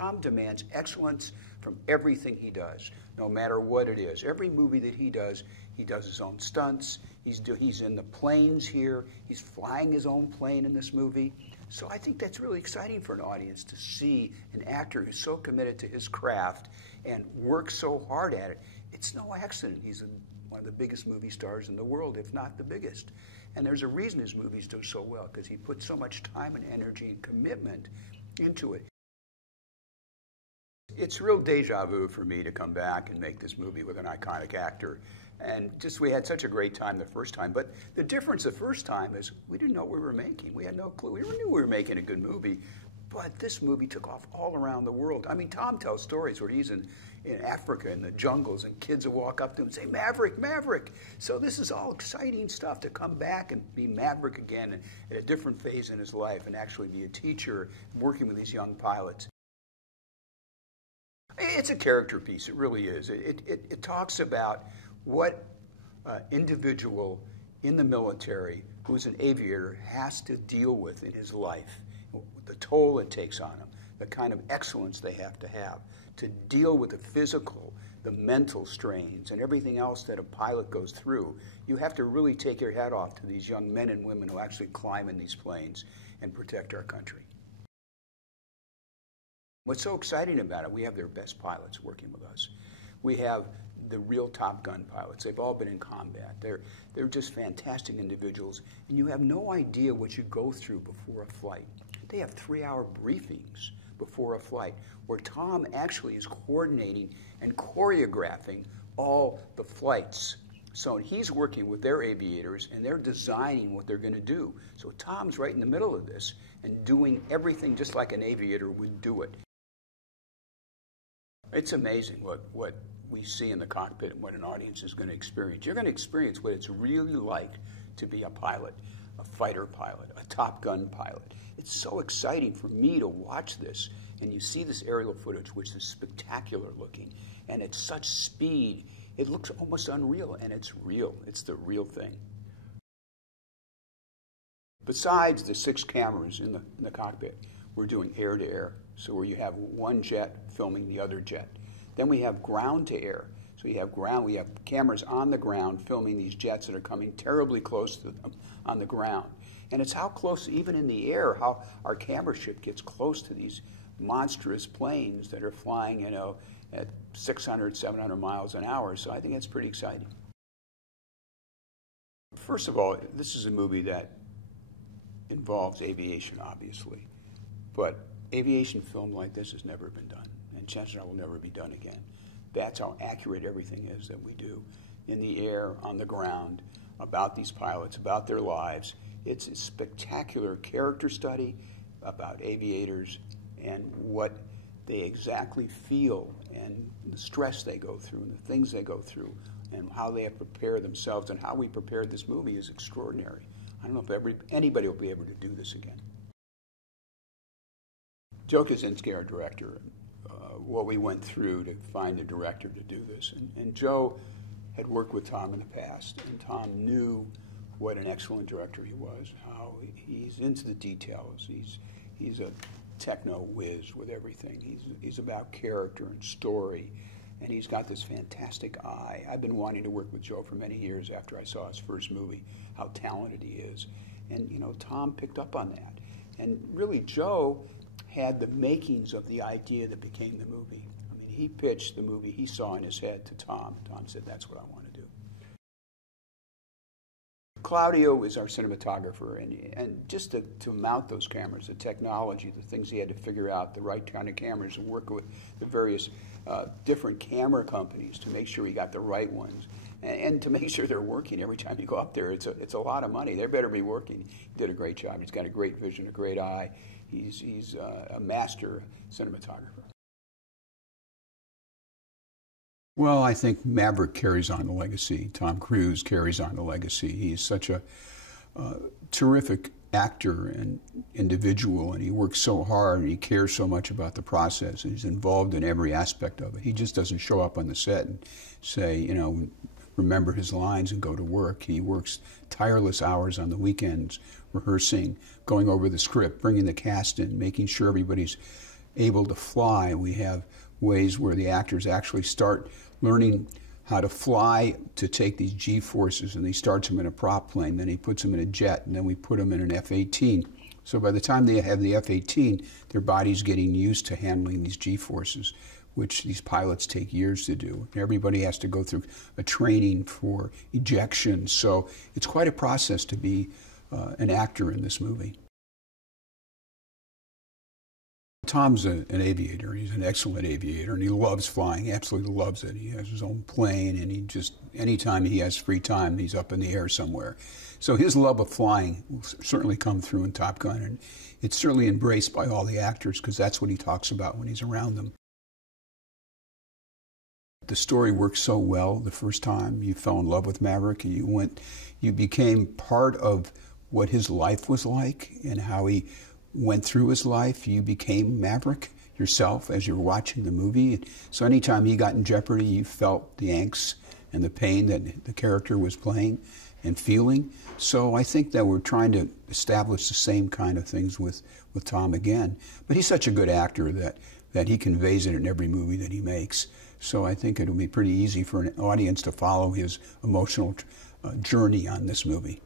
Tom demands excellence from everything he does, no matter what it is. Every movie that he does his own stunts. He's in the planes here. He's flying his own plane in this movie. So I think that's really exciting for an audience to see an actor who's so committed to his craft and works so hard at it. It's no accident he's one of the biggest movie stars in the world, if not the biggest. And there's a reason his movies do so well, because he puts so much time and energy and commitment into it. It's real deja vu for me to come back and make this movie with an iconic actor. And just, we had such a great time the first time. But the difference the first time is we didn't know what we were making. We had no clue. We knew we were making a good movie. But this movie took off all around the world. I mean, Tom tells stories where he's in Africa in the jungles, and kids will walk up to him and say, Maverick, Maverick. So this is all exciting stuff to come back and be Maverick again at a different phase in his life and actually be a teacher working with these young pilots. It's a character piece, it really is. It talks about what individual in the military who's an aviator has to deal with in his life, the toll it takes on him, the kind of excellence they have to deal with the physical, the mental strains, and everything else that a pilot goes through. You have to really take your hat off to these young men and women who actually climb in these planes and protect our country. What's so exciting about it, we have their best pilots working with us. We have the real Top Gun pilots. They've all been in combat. They're just fantastic individuals, and you have no idea what you go through before a flight. They have 3-hour briefings before a flight where Tom actually is coordinating and choreographing all the flights. So he's working with their aviators, and they're designing what they're going to do. So Tom's right in the middle of this and doing everything just like an aviator would do it. It's amazing what we see in the cockpit and what an audience is going to experience. You're going to experience what it's really like to be a pilot, a fighter pilot, a Top Gun pilot. It's so exciting for me to watch this, and you see this aerial footage, which is spectacular looking, and it's such speed. It looks almost unreal, and it's real. It's the real thing. Besides the 6 cameras in the cockpit, we're doing air-to-air, so where you have one jet filming the other jet. Then we have ground-to-air, so we have cameras on the ground filming these jets that are coming terribly close to them on the ground. And it's how close, even in the air, how our camera ship gets close to these monstrous planes that are flying, at 600, 700 miles an hour. So I think that's pretty exciting. First of all, this is a movie that involves aviation, obviously. But aviation film like this has never been done, and chances are will never be done again. That's how accurate everything is that we do in the air, on the ground, about these pilots, about their lives. It's a spectacular character study about aviators and what they exactly feel and the stress they go through and the things they go through and how they have prepared themselves, and how we prepared this movie is extraordinary. I don't know if anybody will be able to do this again. Joe Kosinski, our director, what we went through to find a director to do this. And Joe had worked with Tom in the past, and Tom knew what an excellent director he was, how he's into the details. He's a techno whiz with everything. He's about character and story, and he's got this fantastic eye. I've been wanting to work with Joe for many years after I saw his first movie, how talented he is. And, Tom picked up on that. And really, Joe had the makings of the idea that became the movie. I mean, he pitched the movie he saw in his head to Tom. Tom said, that's what I want to do. Claudio is our cinematographer, and just to mount those cameras, the technology, the things he had to figure out, the right kind of cameras, and work with the various different camera companies to make sure he got the right ones, and to make sure they're working every time you go up there. It's a lot of money. They better be working. He did a great job. He's got a great vision, a great eye. He's a master cinematographer. Well, I think Maverick carries on the legacy. Tom Cruise carries on the legacy. He's such a terrific actor and individual, and he works so hard, and he cares so much about the process, and he's involved in every aspect of it. He just doesn't show up on the set and say, remember his lines and go to work. He works tireless hours on the weekends, rehearsing, going over the script, bringing the cast in, making sure everybody's able to fly, we have ways where the actors actually start learning how to fly to take these G-forces, and he starts them in a prop plane, then he puts them in a jet, and then we put them in an F-18. So by the time they have the F-18, their body's getting used to handling these G-forces, which these pilots take years to do. Everybody has to go through a training for ejection, so it's quite a process to be an actor in this movie. Tom's an aviator. He's an excellent aviator, and he loves flying, absolutely loves it. He has his own plane, and he just, anytime he has free time, he's up in the air somewhere. So his love of flying will certainly come through in Top Gun, and it's certainly embraced by all the actors because that's what he talks about when he's around them. The story worked so well the first time you fell in love with Maverick. You became part of what his life was like and how he went through his life. You became Maverick yourself as you were watching the movie. So anytime he got in jeopardy, you felt the angst and the pain that the character was playing and feeling. So I think that we're trying to establish the same kind of things with Tom again. But he's such a good actor that he conveys it in every movie that he makes. So I think it'll be pretty easy for an audience to follow his emotional journey on this movie.